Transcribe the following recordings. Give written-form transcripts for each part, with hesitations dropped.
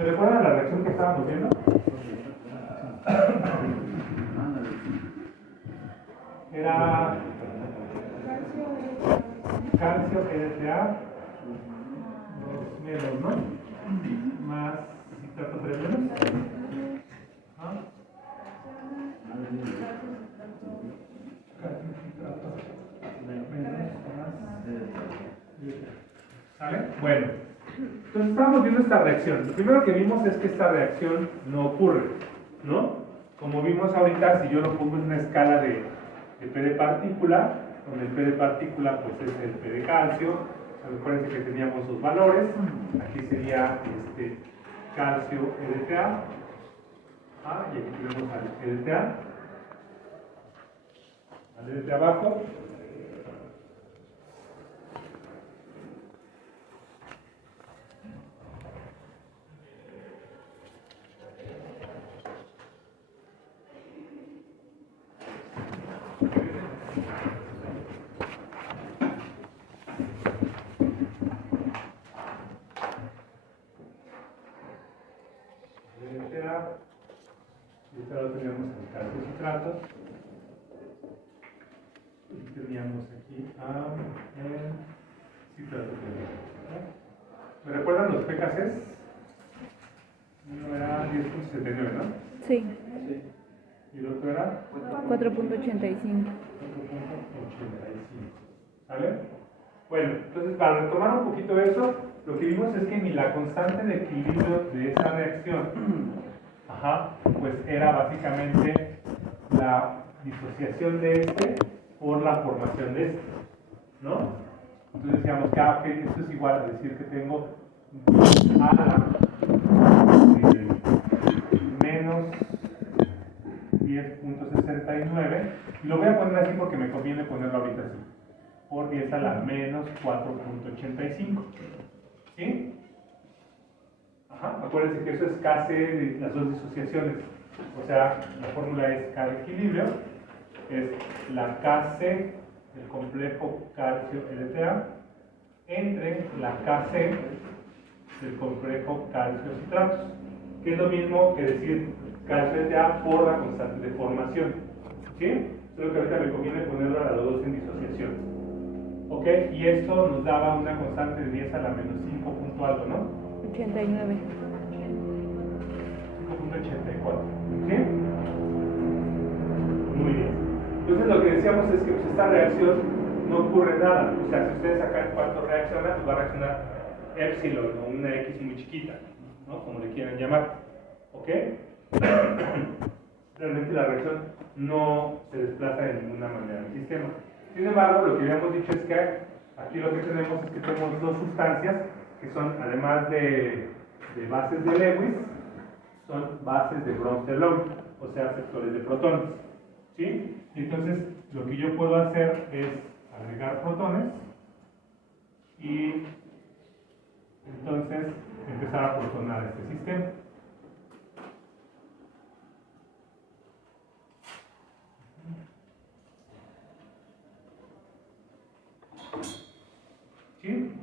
¿Se recuerdan la reacción que estábamos viendo? Era calcio EDTA menos, ¿no? Más citrato 3 menos. ¿Ah? ¿Sale? Bueno, entonces estamos viendo esta reacción. Lo primero que vimos es que esta reacción no ocurre, ¿no? Como vimos ahorita, si yo lo pongo en una escala de P de partícula, donde el P de partícula pues es el P de calcio. Recuerden que teníamos dos valores. Aquí sería calcio EDTA. Y aquí tenemos al EDTA. Al EDTA abajo. Y ahora teníamos el calcio citrato. Y teníamos aquí el citrato. ¿Me recuerdan los PKCs? Uno era 10.79, ¿no? Sí. Y el otro era 4.85. 4.85. ¿Sale? Bueno, entonces para retomar un poquito eso, lo que vimos es que ni la constante de equilibrio de esa reacción pues era básicamente la disociación de este por la formación de este, ¿no? Entonces decíamos que ok, esto es igual a decir que tengo a menos 10.69, y lo voy a poner así porque me conviene ponerlo ahorita así, por 10 a la menos 4.85, ¿sí? Acuérdense que eso es Kc de las dos disociaciones, o sea, la fórmula es K de equilibrio, es la Kc del complejo calcio EDTA entre la Kc del complejo calcio citratos, que es lo mismo que decir calcio EDTA por la constante de formación, ¿sí? Solo que ahorita me conviene ponerlo a los dos en disociación, ¿ok? Y esto nos daba una constante de 10 a la menos 5 punto algo, ¿no? 89. 5.84, ¿sí? Muy bien. Entonces lo que decíamos es que pues, esta reacción no ocurre nada. O sea, si ustedes acá en cuanto reacciona, pues va a reaccionar epsilon o una X muy chiquita, ¿no? Como le quieran llamar. ¿Ok? Realmente la reacción no se desplaza de ninguna manera en el sistema. Sin embargo, lo que habíamos dicho es que aquí lo que tenemos es que tenemos dos sustancias que son, además de bases de Lewis, son bases de Bronsted-Lowry, o sea, sectores de protones, ¿sí? Y entonces, lo que yo puedo hacer es agregar protones y entonces empezar a protonar este sistema. ¿Sí?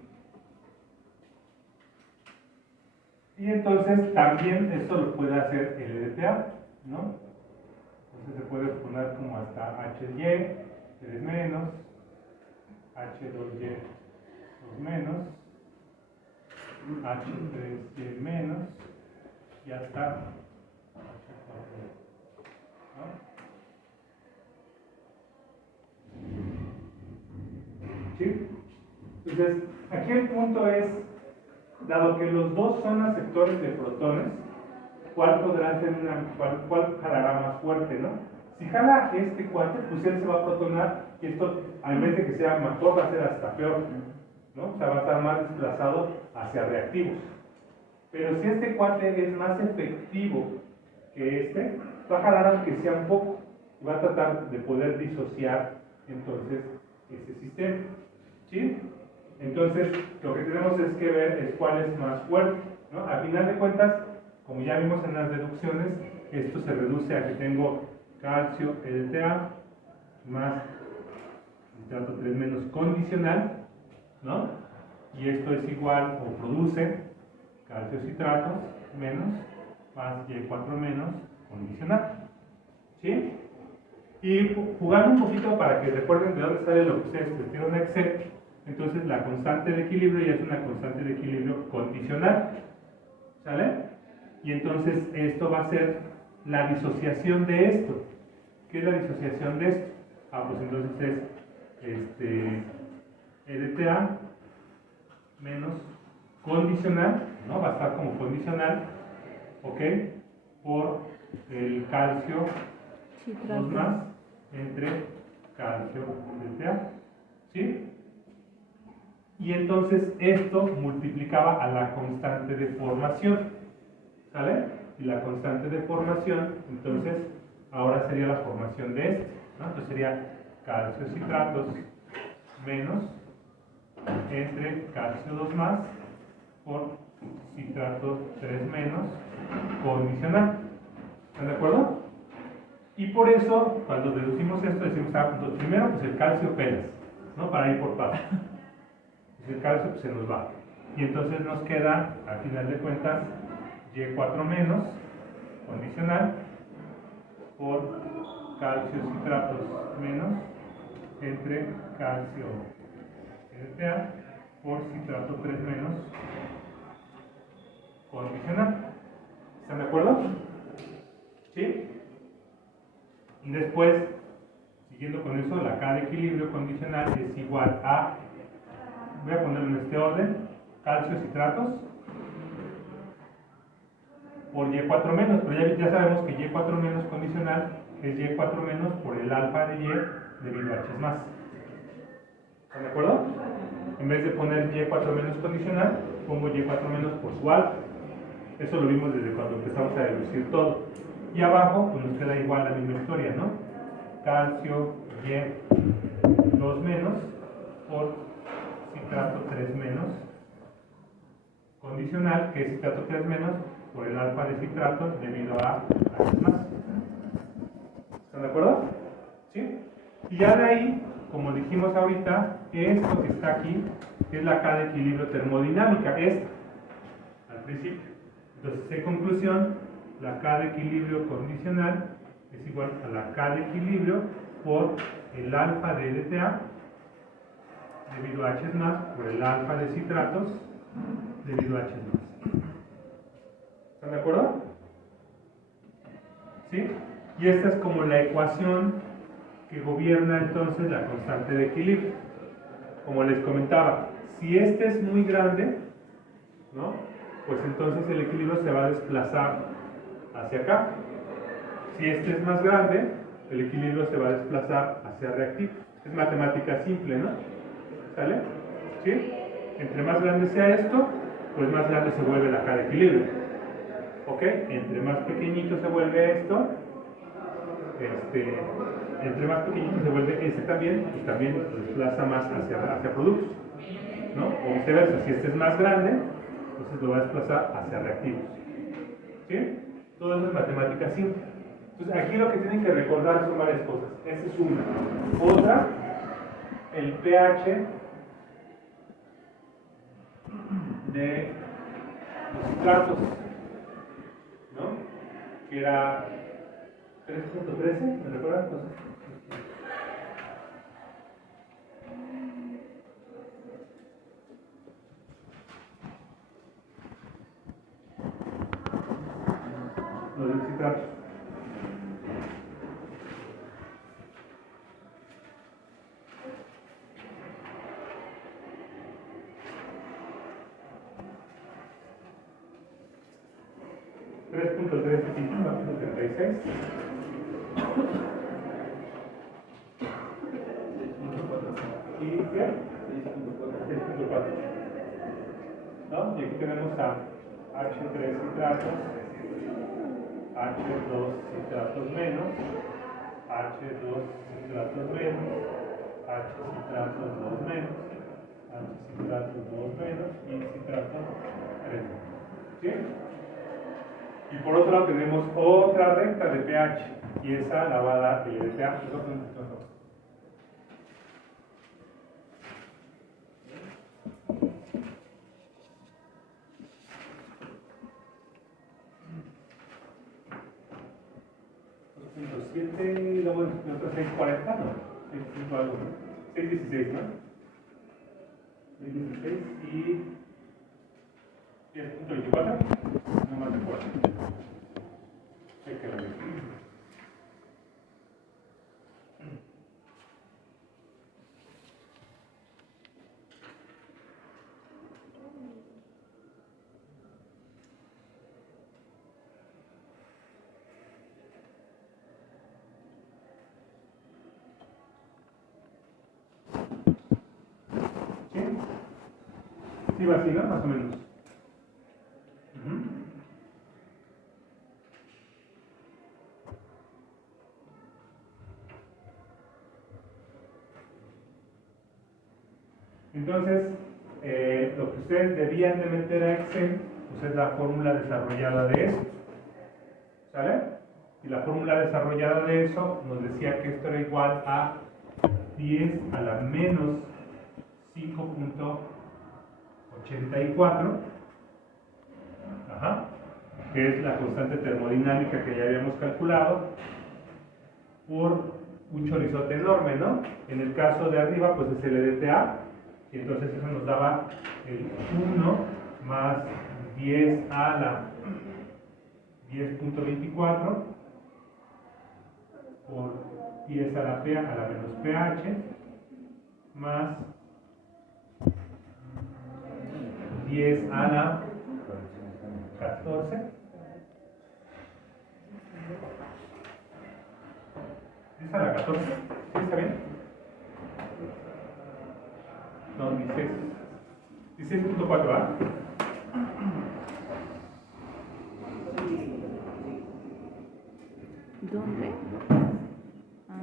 Y entonces también esto lo puede hacer el EDTA, ¿no? Entonces se puede poner como hasta HY, 3 menos, H2Y, 2 menos, H3Y menos, y hasta H4Y, ¿no? ¿Sí? Entonces, aquí el punto es, dado que los dos son aceptores de protones, ¿cuál podrá ser cuál jalará más fuerte, no? Si jala este cuate, pues él se va a protonar y esto, en vez de que sea mejor, va a ser hasta peor, ¿no? O sea, va a estar más desplazado hacia reactivos. Pero si este cuate es más efectivo que este, va a jalar aunque sea un poco y va a tratar de poder disociar entonces ese sistema, ¿sí? Entonces, lo que tenemos es que ver es cuál es más fuerte, ¿no? A final de cuentas, como ya vimos en las reducciones, esto se reduce a que tengo calcio EDTA más citrato 3 menos condicional, ¿no? Y esto es igual o produce calcio citratos menos más Y4 menos condicional. ¿Sí? Y jugando un poquito para que recuerden de dónde sale lo que ustedes metieron en Excel, entonces la constante de equilibrio ya es una constante de equilibrio condicional. ¿Sale? Y entonces esto va a ser la disociación de esto. ¿Qué es la disociación de esto? Pues entonces es EDTA menos condicional, ¿no? Va a estar como condicional, ¿ok? Por el calcio 2 más entre calcio EDTA, ¿sí? Y entonces esto multiplicaba a la constante de formación, ¿sale? Y la constante de formación, entonces, ahora sería la formación de este, ¿no? Entonces sería calcio citratos menos entre calcio 2 más por citrato 3 menos condicional. ¿Están de acuerdo? Y por eso, cuando deducimos esto, decimos, pues primero, pues el calcio pelas, ¿no? Para ir por partes. El calcio pues, se nos va. Y entonces nos queda, al final de cuentas, Y4 menos condicional por calcio citratos menos entre calcio NTA por citrato 3 menos condicional. ¿Están de acuerdo? ¿Sí? Y después, siguiendo con eso, la K de equilibrio condicional es igual a, voy a ponerlo en este orden, calcio citratos por Y4 menos, pero ya sabemos que Y4 menos condicional es Y4 menos por el alfa de Y debido a H más. ¿Están de acuerdo? En vez de poner Y4 menos condicional, pongo Y4 menos por su alfa. Eso lo vimos desde cuando empezamos a deducir todo. Y abajo, pues nos queda igual la misma historia, ¿no? Calcio Y2 menos por citrato 3 menos condicional, que es citrato 3 menos por el alfa de citrato debido a H más. ¿Están de acuerdo? ¿Sí? Y ya de ahí, como dijimos ahorita, esto que está aquí es la K de equilibrio termodinámica, esta, al principio. Entonces, en conclusión, la K de equilibrio condicional es igual a la K de equilibrio por el alfa de EDTA debido a H más por el alfa de citratos debido a H más. ¿Están de acuerdo? ¿Sí? Y esta es como la ecuación que gobierna entonces la constante de equilibrio. Como les comentaba, si este es muy grande, ¿no? Pues entonces el equilibrio se va a desplazar hacia acá. Si este es más grande, el equilibrio se va a desplazar hacia reactivo. Es matemática simple, ¿no? ¿Sale? ¿Sí? Entre más grande sea esto, pues más grande se vuelve la K de equilibrio. ¿Ok? Entre más pequeñito se vuelve esto, entre más pequeñito se vuelve este también, pues también se desplaza más hacia productos, ¿no? O viceversa, si este es más grande, entonces lo va a desplazar hacia reactivos. ¿Sí? Todo eso es matemática simple. Entonces aquí lo que tienen que recordar son varias cosas. Esa es una. Otra, el pH de los citratos, ¿no? Que era 3.13, ¿me recuerdan? Entonces, los del citrato. ¿Y qué? 6.4. ¿No? Y aquí tenemos a H3 citratos, H2 citratos menos, H2 citratos menos, H citratos 2 menos, H citratos 2 menos y citrato 3 menos. ¿Sí? Y por otro lado tenemos otra recta de pH y esa la va a dar el pH. 640, no, 6 algo, ¿no? 616, ¿no? 616 y 10.24, no más recuerdo. Hay que revisar. Sí, va así, ¿no? Más o menos. Entonces, lo que ustedes debían de meter a Excel, pues es la fórmula desarrollada de eso. ¿Sale? Y la fórmula desarrollada de eso nos decía que esto era igual a 10 a la menos 5.84, que es la constante termodinámica que ya habíamos calculado, por un chorizote enorme, ¿no? En el caso de arriba, pues es el EDTA, y entonces eso nos daba el 1 más 10 a la 10.24 por 10 a la menos pH más 10 a la 14. ¿10 a la 14? ¿Sí está bien? No, 16. 16.4, ¿ah? ¿Dónde? Ah.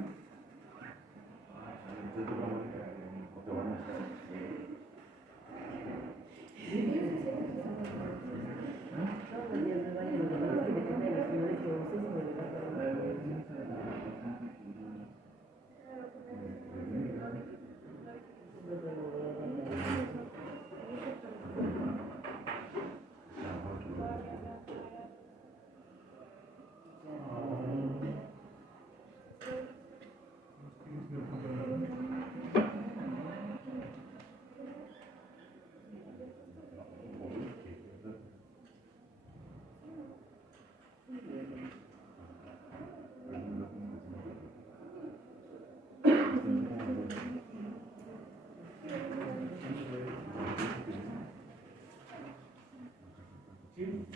¿Sí?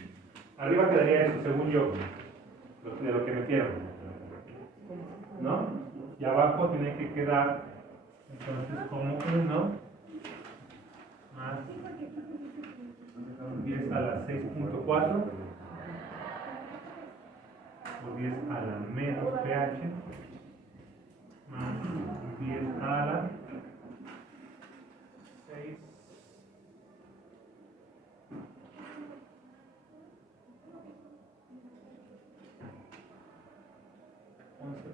Arriba quedaría eso, según yo, de lo que metieron, ¿no? Y abajo tiene que quedar, entonces, como 1 más 10 a la 6.4 por 10 a la menos pH más 10 a la 6.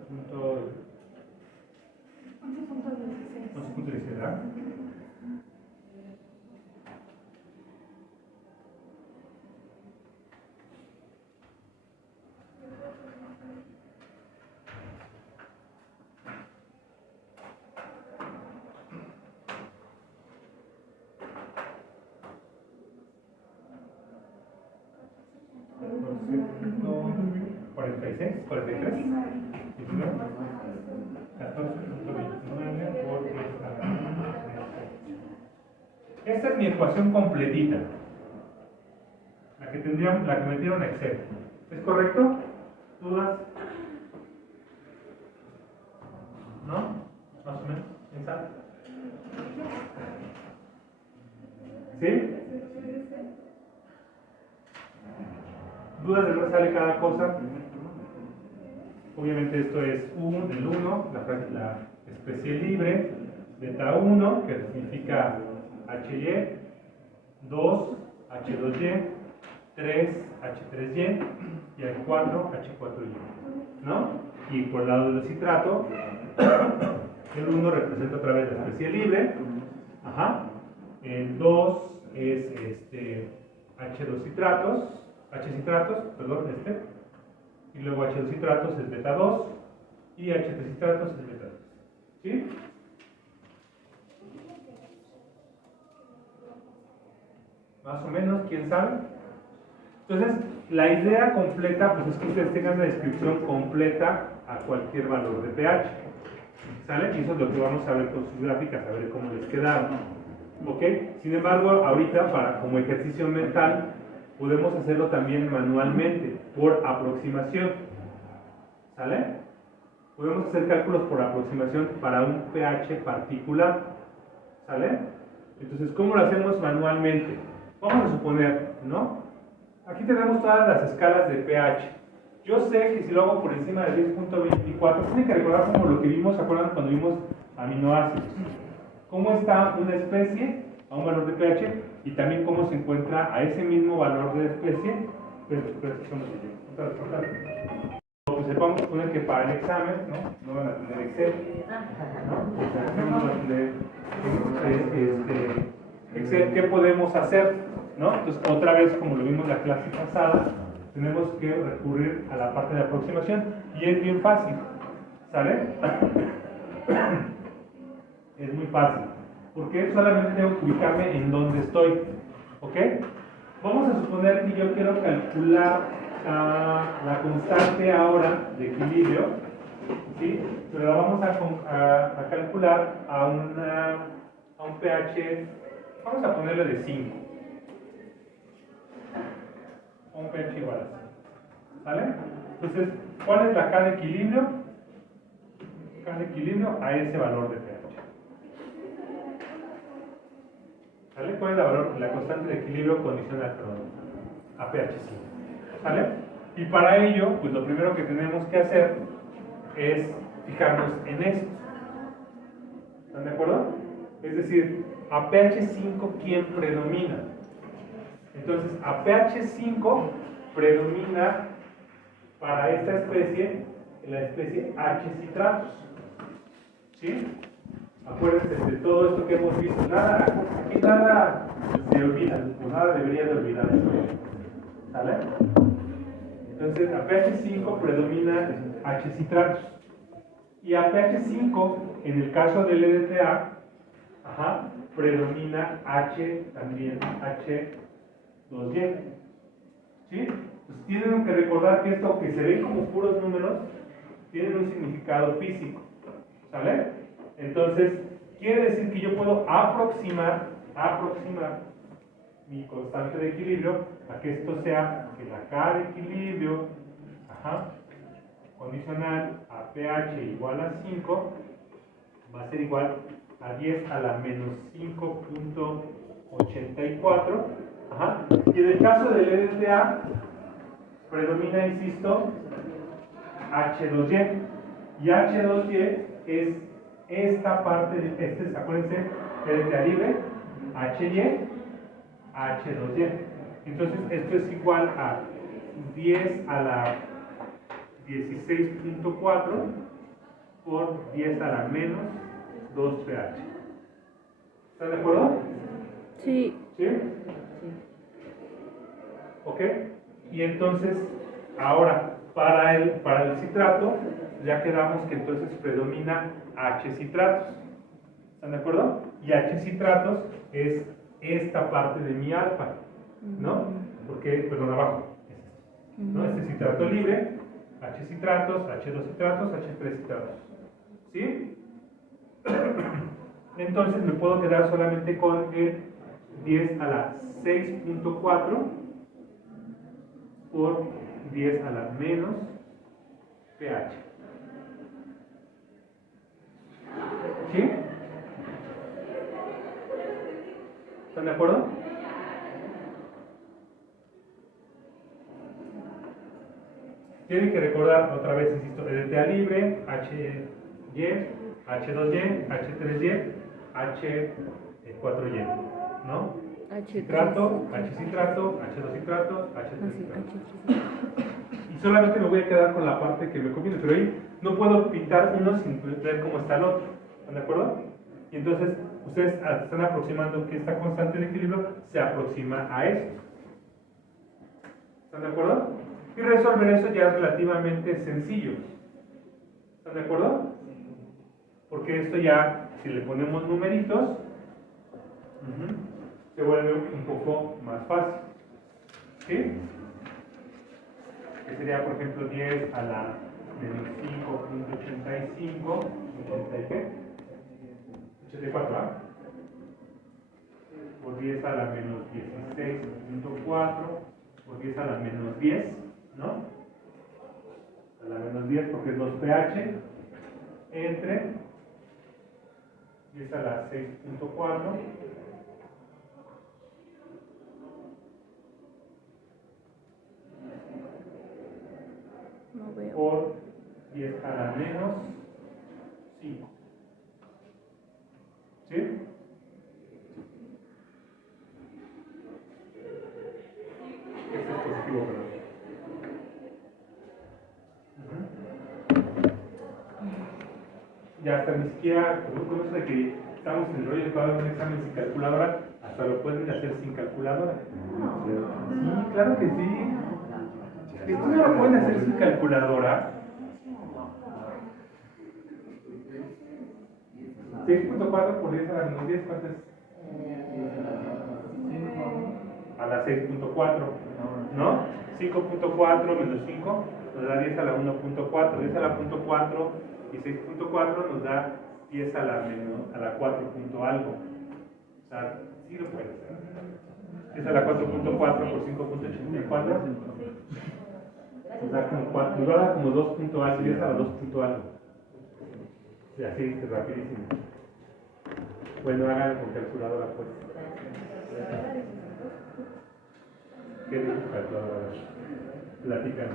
Punto 11.16, ¿verdad? ¿46? ¿43? 19, 14.29 por 10 a la menos. Esta es mi ecuación completita. La que metieron a Excel. ¿Es correcto? ¿Dudas? ¿No? Más o menos. ¿Exacto? ¿Sí? ¿Dudas de dónde sale cada cosa? Obviamente esto es el 1, la especie libre, beta 1, que significa HY, 2, H2Y, 3, H3Y y el 4, H4Y, ¿no? Y por el lado del citrato, el 1 representa otra vez la especie libre, el 2 es H2 citratos, H citratos, perdón, y luego H2 citratos es beta 2, y H3 citratos es beta 3. ¿Sí? Más o menos, ¿quién sabe? Entonces, la idea completa pues es que ustedes tengan la descripción completa a cualquier valor de pH. ¿Sale? Y eso es lo que vamos a ver con sus gráficas, a ver cómo les quedaron. ¿Ok? Sin embargo, ahorita, como ejercicio mental, podemos hacerlo también manualmente, por aproximación. ¿Sale? Podemos hacer cálculos por aproximación para un pH particular. ¿Sale? Entonces, ¿cómo lo hacemos manualmente? Vamos a suponer, ¿no? Aquí tenemos todas las escalas de pH. Yo sé que si lo hago por encima de 10.24, tienen que recordar como lo que vimos, ¿se acuerdan cuando vimos aminoácidos? Cómo está una especie a un valor de pH y también cómo se encuentra a ese mismo valor de especie. Pues vamos a poner que para el examen, no van a tener Excel, ¿no? No van a tener Excel. ¿Qué podemos hacer? ¿No? Entonces, otra vez, como lo vimos en la clase pasada, tenemos que recurrir a la parte de aproximación y es bien fácil, ¿sale? Es muy fácil, porque solamente tengo que ubicarme en donde estoy, ¿ok? Vamos a suponer que yo quiero calcular la constante ahora de equilibrio, ¿sí? Pero la vamos a calcular a un pH, vamos a ponerle de 5. Un pH igual a 5. ¿Vale? Entonces, ¿cuál es la K de equilibrio? K de equilibrio a ese valor de pH. ¿Vale? ¿Cuál es la constante de equilibrio condicional, a pH 5? ¿Vale? Y para ello, pues lo primero que tenemos que hacer es fijarnos en esto. ¿Están de acuerdo? Es decir, a pH 5, ¿quién predomina? Entonces, a pH 5 predomina para esta especie, la especie H citratos. ¿Sí? Acuérdense de todo esto que hemos visto. Aquí nada se olvida, nada debería de olvidarse. ¿Sale? Entonces, a pH 5 predomina H citratos. Y a pH 5, en el caso del EDTA, predomina H también, H2Y. ¿Sí? Pues tienen que recordar que esto que se ve como puros números, tiene un significado físico. ¿Sale? Entonces, quiere decir que yo puedo aproximar mi constante de equilibrio a que esto sea que la K de equilibrio, condicional a pH igual a 5, va a ser igual a 10 a la menos 5.84. Y en el caso del EDTA, predomina, insisto, H2Y. Y H2Y es esta parte, acuérdense, EDTA libre, HY, H2Y. Entonces, esto es igual a 10 a la 16.4 por 10 a la menos 2 pH. ¿Están de acuerdo? Sí. ¿Sí? ¿Ok? Y entonces, ahora, para el citrato, ya quedamos que entonces predomina H citratos. ¿Están de acuerdo? Y H citratos es esta parte de mi alfa, ¿no? Porque, perdón, abajo. ¿No? Este citrato libre, H citratos, H2 citratos, H3 citratos. ¿Sí? Entonces me puedo quedar solamente con el 10 a la 6.4 por 10 a la menos pH. ¿Sí? ¿Están de acuerdo? Tienen que recordar otra vez, insisto, EDTA libre, HY, H2Y, H3Y, H4Y, ¿no? Citrato, H citrato, H2 citrato, H3 citrato. Y solamente me voy a quedar con la parte que me conviene, pero ahí no puedo pintar uno sin ver cómo está el otro. ¿Están de acuerdo? Y entonces ustedes están aproximando que esta constante de equilibrio se aproxima a esto. ¿Están de acuerdo? Y resolver eso ya es relativamente sencillo. ¿Están de acuerdo? Porque esto ya, si le ponemos numeritos, se vuelve un poco más fácil. ¿Sí? Que sería, por ejemplo, 10 a la menos 5.85, 80 y qué? 84, ¿ah? Por 10 a la menos 16.4, por 10 a la menos 10, ¿no? A la menos 10 porque es 2 pH, entre 10 a la 6.4, No veo. por 10 a la menos 5. ¿Sí? Este es positivo, perdón. Ya hasta ni siquiera, con eso de que estamos en el rollo de que va a haber un examen sin calculadora, hasta lo pueden hacer sin calculadora. Sí, claro que sí. Esto no lo pueden hacer sin calculadora. 6.4 por 10 a la menos 10, ¿cuánto es? A la 6.4, ¿no? 5.4 menos 5 nos da 10 a la 1.4, 10 a la 1.4 y 6.4 nos da 10 a la 4 punto algo. O sea, sí lo puede hacer. 10 a la 4.4 por 5.84 nos da como 4, nos va a dar como 2 punto algo, 10 a la 2 punto algo. Y así, rapidísimo. Bueno, háganlo con calculadora, pues. ¿Qué dijo calculadora? Platican.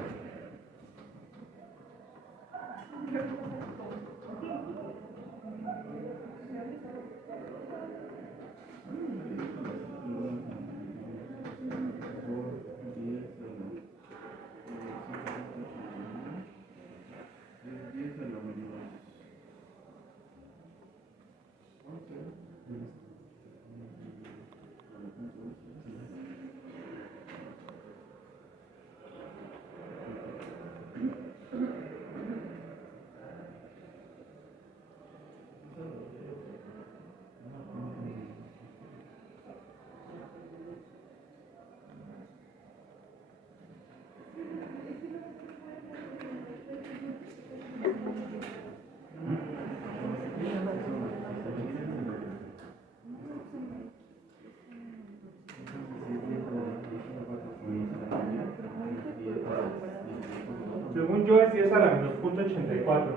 Según yo es 10 a la menos punto 84.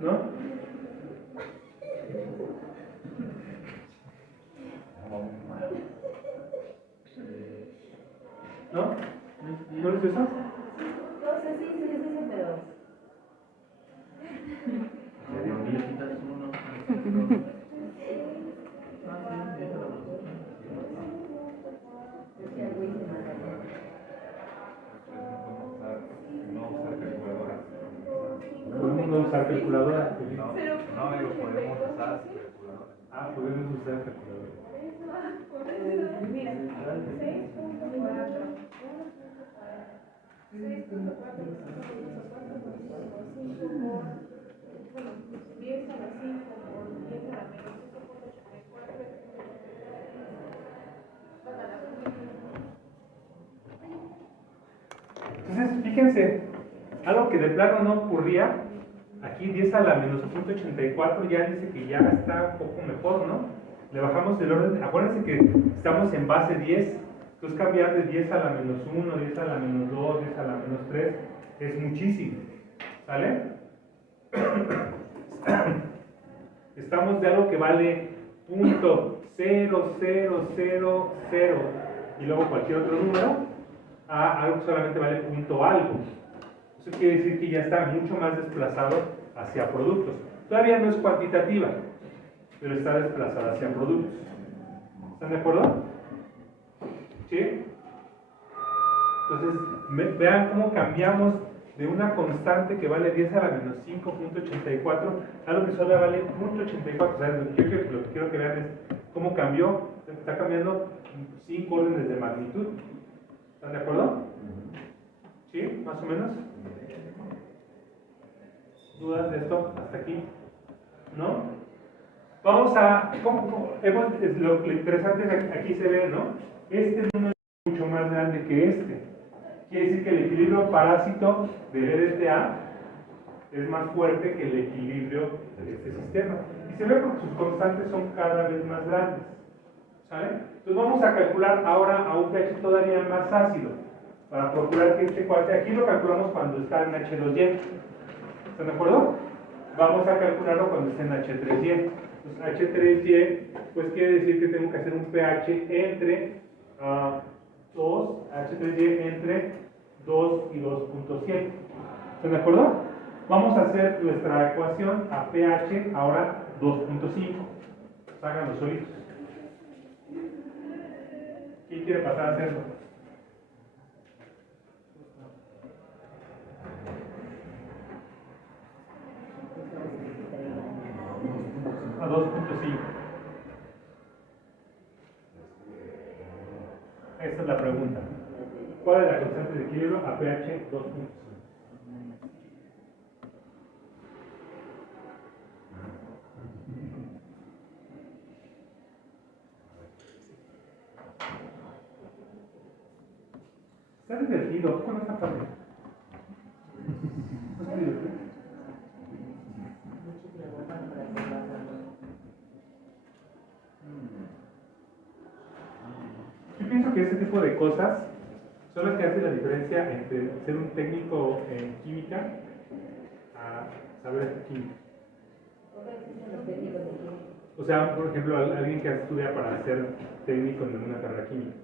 ¿No? ¿No? ¿No es eso? No sé si es eso, pero... Podemos no usar calculadora. No, digo, podemos usar calculadora. Ah, podemos usar calculadora. Mira, 10 a la 5 por 10 a la menos 5.84. Entonces, fíjense, algo que de plano no ocurría, aquí 10 a la menos punto 84 ya dice que ya está un poco mejor, ¿no? Le bajamos el orden, acuérdense que estamos en base 10, entonces cambiar de 10 a la menos 1, 10 a la menos 2, 10 a la menos 3 es muchísimo, ¿sale? Estamos de algo que vale .0000 y luego cualquier otro número a algo que solamente vale punto algo. Eso quiere decir que ya está mucho más desplazado hacia productos. Todavía no es cuantitativa, pero está desplazada hacia productos. ¿Están de acuerdo? ¿Sí? Entonces, vean cómo cambiamos de una constante que vale 10 a la menos 5.84 a algo que solo vale 0.84. O sea, lo que quiero que vean es cómo cambió. Está cambiando 5 órdenes de magnitud. ¿Están de acuerdo? ¿Sí? ¿Más o menos? ¿Dudas de esto hasta aquí? ¿No? Vamos a... lo interesante es que aquí se ve, ¿no? Este número es mucho más grande que este. Quiere decir que el equilibrio parásito del EDTA es más fuerte que el equilibrio de este sistema. Y se ve porque sus constantes son cada vez más grandes. ¿Sale? Entonces vamos a calcular ahora a un pH todavía más ácido. Para procurar que este cuate, aquí lo calculamos cuando está en H2Y. ¿Están de acuerdo? Vamos a calcularlo cuando esté en H3Y. Entonces H3Y, pues quiere decir que tengo que hacer un pH entre 2, H3Y entre 2 y 2.7. ¿Están de acuerdo? Vamos a hacer nuestra ecuación a pH ahora 2.5. Háganlo solitos. ¿Quién quiere pasar a hacerlo? A 2.5. Esta es la pregunta. ¿Cuál es la constante de equilibrio a pH 2.5? Está divertido, ¿cómo está padre? ¿No está divertido? Yo pienso que este tipo de cosas son las que hacen la diferencia entre ser un técnico en química a saber química. O sea, por ejemplo, alguien que estudia para ser técnico en una carrera química,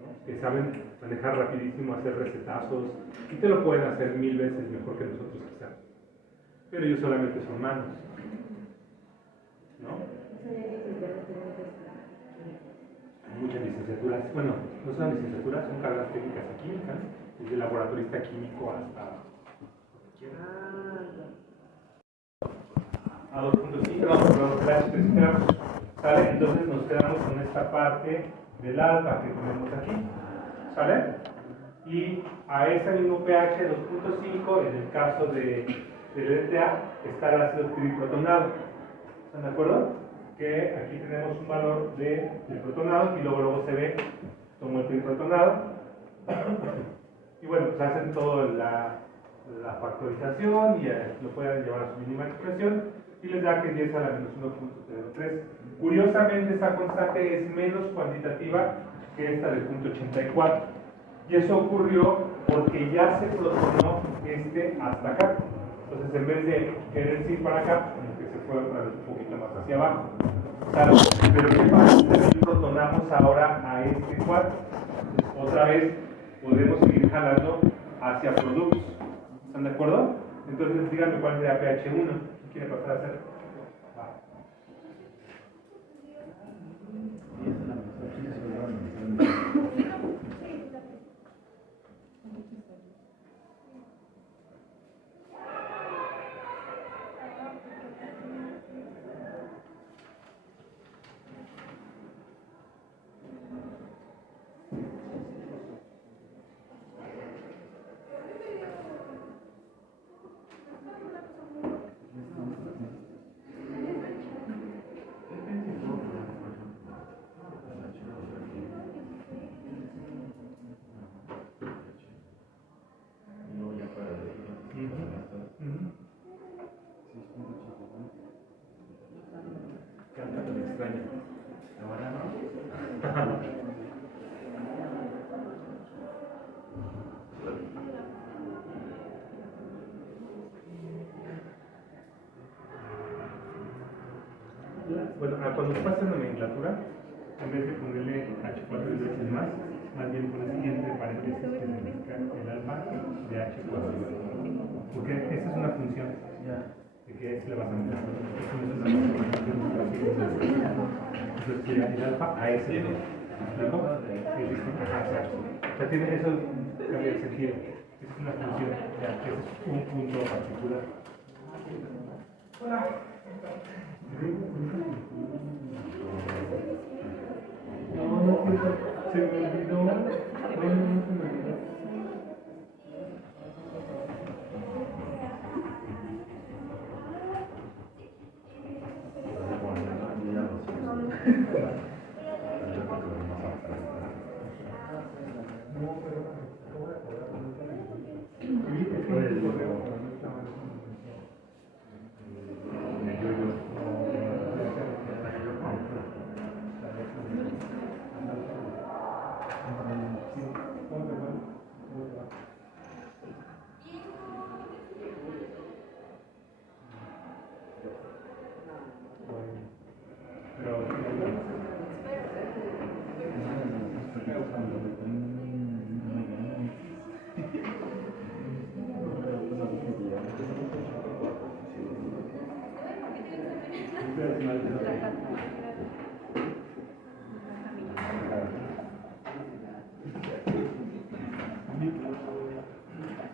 ¿no? Que saben manejar rapidísimo, hacer recetazos, y te lo pueden hacer 1000 veces mejor que nosotros quizás. Pero ellos solamente son manos, ¿no? Hay muchas licenciaturas, bueno, no son licenciaturas, son carreras técnicas en química, desde laboratorista químico hasta a 2.5, vamos a ver, ¿sale? Entonces nos quedamos con esta parte del alfa que tenemos aquí, ¿sale? Y a ese mismo pH 2.5, en el caso del EDTA, está el ácido triprotonado. ¿Están de acuerdo? Que aquí tenemos un valor de protonado y luego se ve como el triprotonado. Y bueno, pues hacen toda la factorización y lo pueden llevar a su mínima expresión y les da que 10 a la menos 1.03. Curiosamente, esta constante es menos cuantitativa que esta del punto 84. Y eso ocurrió porque ya se protonó hasta acá. Entonces, en vez de querer ir para acá, como que se fue otra vez un poquito más hacia abajo. ¿Sabes? Pero ¿qué pasa? También protonamos ahora a este cuarto. Entonces, otra vez podemos seguir jalando hacia productos. ¿Están de acuerdo? Entonces, díganme cuál sería pH 1. ¿Qué quiere pasar a hacer? Bueno, cuando pasan nomenclatura, en vez de ponerle H4 y veces más bien pones entre paréntesis que significa el alfa de H4. Porque esa es una función de que se le va a meter. Entonces, sería el alfa a ese. ¿Luego? Exacto. O sea, tiene eso, cambia el sentido. Es una función, ese es un punto particular. Hola. No, Se me olvidó. No, no se me olvidó.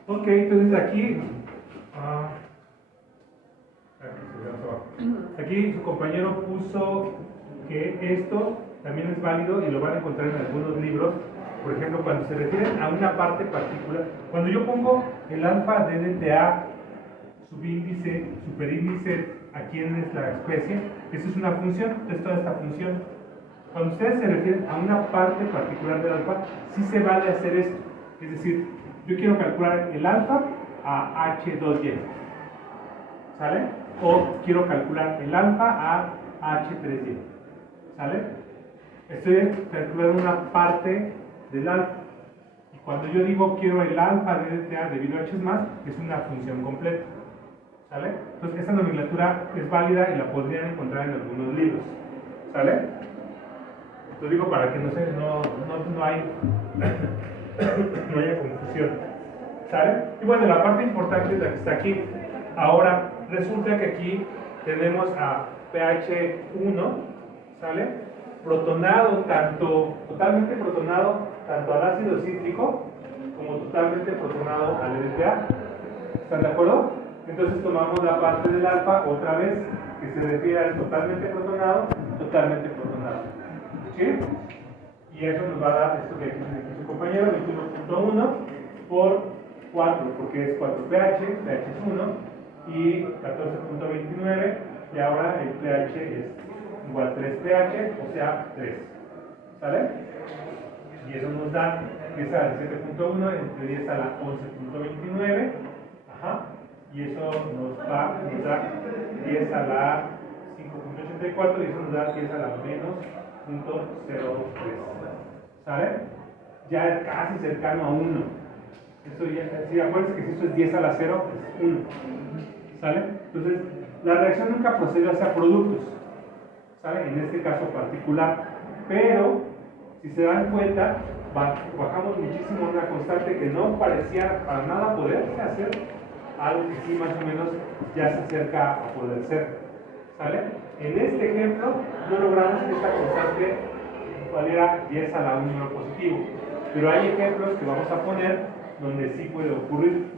Ok, entonces aquí su compañero puso que esto también es válido y lo van a encontrar en algunos libros. Por ejemplo, cuando se refieren a una parte particular, cuando yo pongo el alfa DDTA, subíndice, superíndice, aquí en la especie, eso es una función, es toda esta función. Cuando ustedes se refieren a una parte particular del alfa, sí se vale hacer esto. Es decir, yo quiero calcular el alfa a H2Y, ¿sale? O quiero calcular el alfa a H3Y, ¿sale? Estoy calculando una parte del alfa. Y cuando yo digo quiero el alfa de DTA debido a H más, es una función completa, ¿sale? Entonces, esta nomenclatura es válida y la podrían encontrar en algunos libros, ¿sale? Lo digo para que no haya confusión, ¿sale? Y bueno, la parte importante es la que está aquí. Ahora, resulta que aquí tenemos a pH 1, ¿sale? Protonado, totalmente protonado tanto al ácido cítrico como totalmente protonado al EDTA. ¿Están de acuerdo? Entonces tomamos la parte del alfa otra vez, que se refiere al totalmente protonado. ¿Sí? Y eso nos va a dar esto que tiene aquí su compañero, 21.1 por 4, porque es 4 pH, pH es 1, y 14.29, y ahora el pH es igual a 3 pH, o sea 3. ¿Sale? Y eso nos da 10 a la 7.1 entre 10 a la 11.29, ajá, y eso nos da 10 a la 5.84, y eso nos da 10 a la menos 0.03. ¿Sale? Ya es casi cercano a 1. Esto ya, sí, acuérdense que si esto es 10 a la 0, es 1. ¿Sale? Entonces, la reacción nunca procede hacia productos, ¿sale? En este caso particular. Pero, si se dan cuenta, bajamos muchísimo una constante que no parecía para nada poderse hacer, algo que sí más o menos ya se acerca a poder ser. ¿Sale? En este ejemplo, no logramos que esta constante valiera 10 a la 1 número positivo. Pero hay ejemplos que vamos a poner donde sí puede ocurrir.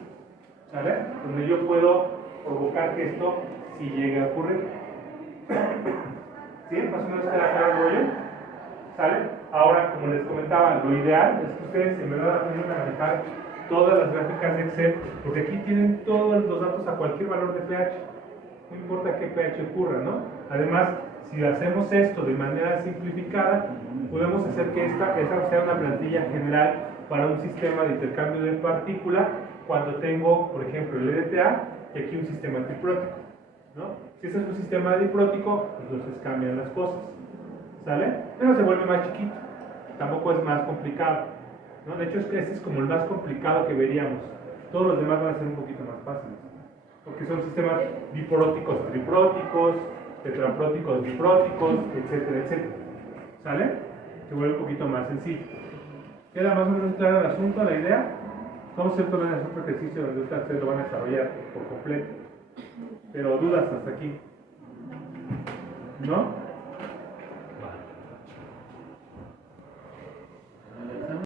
¿Sale? Donde yo puedo provocar que esto sí llegue a ocurrir. ¿Sí? Más o menos queda claro el rollo. ¿Sale? Ahora, como les comentaba, lo ideal es que ustedes en verdad aprendan a manejar todas las gráficas de Excel, porque aquí tienen todos los datos a cualquier valor de pH. No importa qué pH ocurra, ¿no? Además, si hacemos esto de manera simplificada, podemos hacer que esta sea una plantilla general para un sistema de intercambio de partícula cuando tengo, por ejemplo, el EDTA y aquí un sistema diprótico, ¿no? Si ese es un sistema diprótico, entonces cambian las cosas, ¿sale? Pero se vuelve más chiquito, tampoco es más complicado, ¿no? De hecho, es que este es como el más complicado que veríamos. Todos los demás van a ser un poquito más fáciles, porque son sistemas dipróticos, tripróticos, tetrapróticos, dipróticos, etcétera, etcétera. ¿Sale? Se vuelve un poquito más sencillo. ¿Queda más o menos claro el asunto, la idea? Vamos a hacer todo el ejercicio donde ustedes lo van a desarrollar por completo. Pero dudas hasta aquí, ¿no?